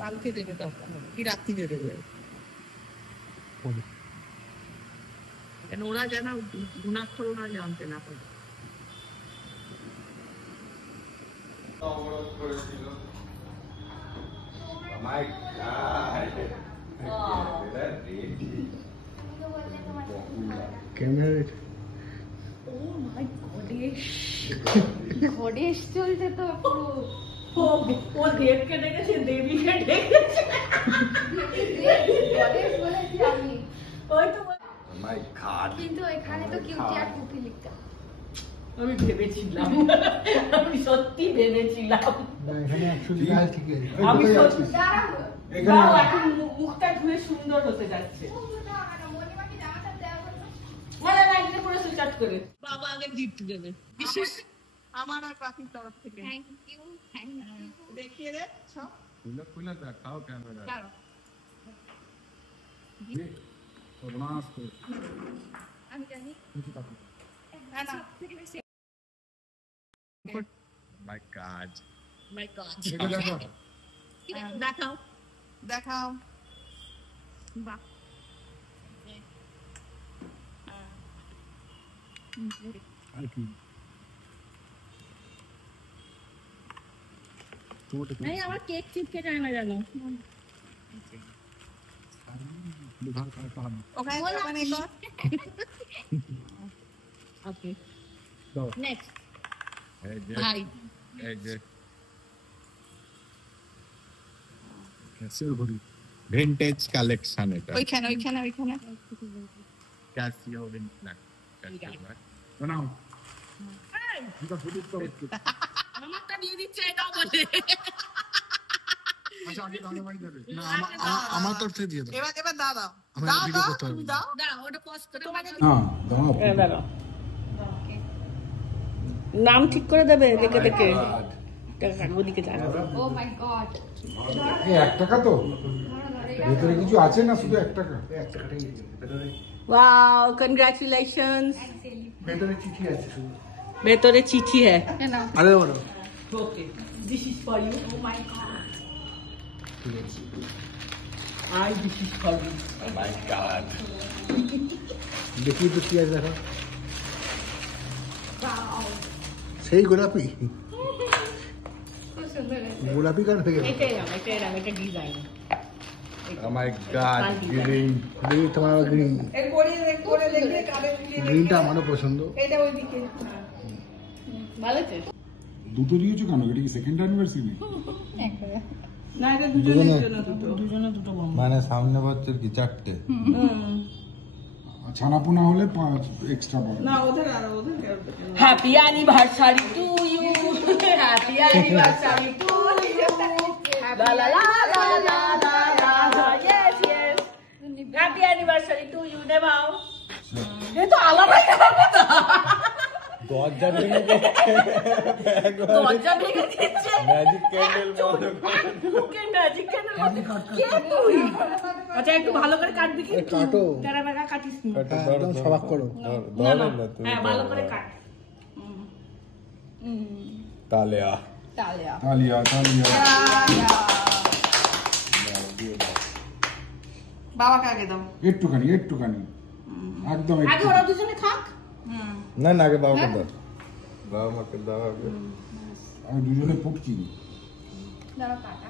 কালকে দেবে তখন কি রাত্রিরে দেবে কেন ওরা যেন গুণাক্ষর ওরা জানতে না পারে My God. Camera. Oh my goddess. Goddess চলছে তো পুরো ও দেবকে দেখেছে দেবীকে দেখেছে goddess বলেছি আমি ওই তো My God. কিন্তু এখানে তো কিউটি আর কুপি লিখতা আমি ভেবেছিলাম আমি সত্যি ভেবেছিলাম না এখানে অ্যাকচুয়ালি কাল ঠিক আছে আমি সত্যি দাঁড়াও এখানে এখন মুখটা ধুয়ে সুন্দর হতে যাচ্ছে মানে না এখানে পুরো সুইচ অফ করে বাবা আগে গিফট দেবে বিশেষ আমার আর পাখির তরফ থেকে থ্যাংক ইউ দেখিয়ে দে সব খুলে দেখাও ক্যামেরা আমি জানি না না My God. মাই গড দেখো দেখাও দেখাও বাহ আর কি এই আমার কেক চিপকে যায় না জানো দুধার করা পান ওখানে ওখানে কর ওকে দাও নেক্সট এই যে ভাই এই যে ক্যাসেল ঘড়ি ভিন্টেজ কালেকশন এটা ওইখানে ওইখানে ওইখানে ক্যাসিও না বানাও এই, এটা ফুটিজ তো আমারটা দিয়ে দিচ্ছে এটাও বলে আচ্ছা আগে দাও ভাই দেবে না আমার তরফ থেকে দিয়ে দাও এবার এবার দাও দাও আমার দাও ভিডিও দাও করতে হবে তুমি দাও দাও ওটা পজ করে তোমাকে হ্যাঁ দাও দাও নাম ঠিক করে দেবে দেখে দেখে ওদিকে যা ও মাই গড এই 1 টাকা তো ভিতরে কিছু আছে না শুধু 1 টাকা ওয়াও কংগ্রাচুলেশনস ভিতরে চিঠি আছে শুধু ভেতরে চিঠি হ্যায় কেন আরে বড় okay this is for you oh my God I this is for you my God দেখি তো কি আছে দেখো ওয়াও সেই গোলাপি খুব সুন্দর আছে গোলাপি কান থেকে এটা design Oh my God, green. এই তোমার গ্রিন এই করে দেখলে কাবে গ্রিনটা আমারও পছন্দ এটা ওইদিকে ভালো আছে দুটো দিয়েছো কেন? এটা কি সেকেন্ড অ্যানিভার্সারি? না এটা দুজনের জন্য দুজনে দুটো বোম মানে সামনে বছর কি 4টে ছানাপোনা হলে 5 এক্সট্রা পাবে। না ওদের happy anniversary to you happy anniversary to you la la la la la la la yes yes happy anniversary to you নেভাও এ তো আলাদা কথা দরজা ভেঙে দিচ্ছে ম্যাজিক ক্যান্ডেল মনে ওকে ম্যাজিক ক্যান্ডেল কে তুই আচ্ছা একটু ভালো করে কাটবি কি কাটো ক্যারামেলা কাটিস নি একদম সবাক করো না না হ্যাঁ ভালো করে কাট তালেয়া তালিয়া তালিয়া তালিয়া বাবাকে আগে দাও একটুখানি একদম আগে একটু ওরা দুজনে খাক না না আগে বাবাকে দাও বাবা মাকে দাও আগে আমি দুজনে ফুটছি। দাঁড়াও কাটা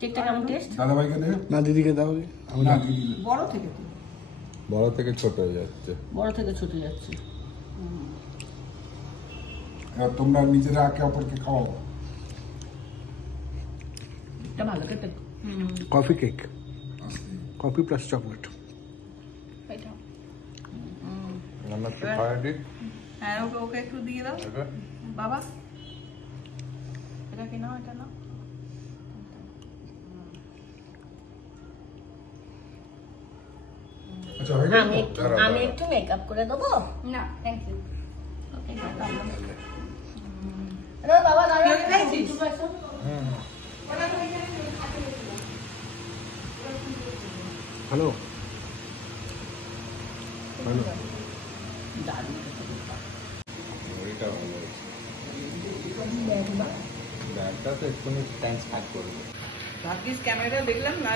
কেকটা কেমন টেস্ট দাদা ভাইকে দেবে না দিদিকে দাও আমি না দিদি বড় থেকে তো বড় থেকে ছোট হয়ে যাচ্ছে বড় থেকে ছোট যাচ্ছে এবার তোমরা নিজেরা একে অপরকে খাওয়াও। এটা ভালো খেতে coffee cake coffee plus chocolate এটা আমার তো খাওয়া দিক হ্যাঁ ওকে ওকে একটু দিয়ে দাও বাবা এটা কি নাও এটা নাও আচ্ছা হয়ে গেল তো? আমি একটু মেকআপ করে দেবো না থ্যাংক ইউ বাবা দাঁড়াও খাইছিস হ্যালো হ্যালো ওইটা ভালো ব্যাগটা তো এক্ষুনি থ্যাঙ্কস ভাগ করবো। ভাগ্যিস ক্যামেরা দেখলাম না,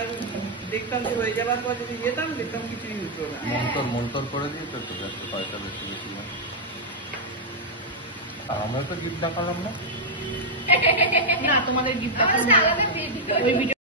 দেখতাম যে হয়ে যাবার পর যদি যেতাম দেখতাম কিছুই হতো না। মন্তর করে দিয়েছে তো, যাতে পয়সা বেশি বেশি না। আর আমরা তো গিফট দেখালাম না। না তোমাদের গিফট আমার সালাদে দিয়ে দিল। ওই ভিডিও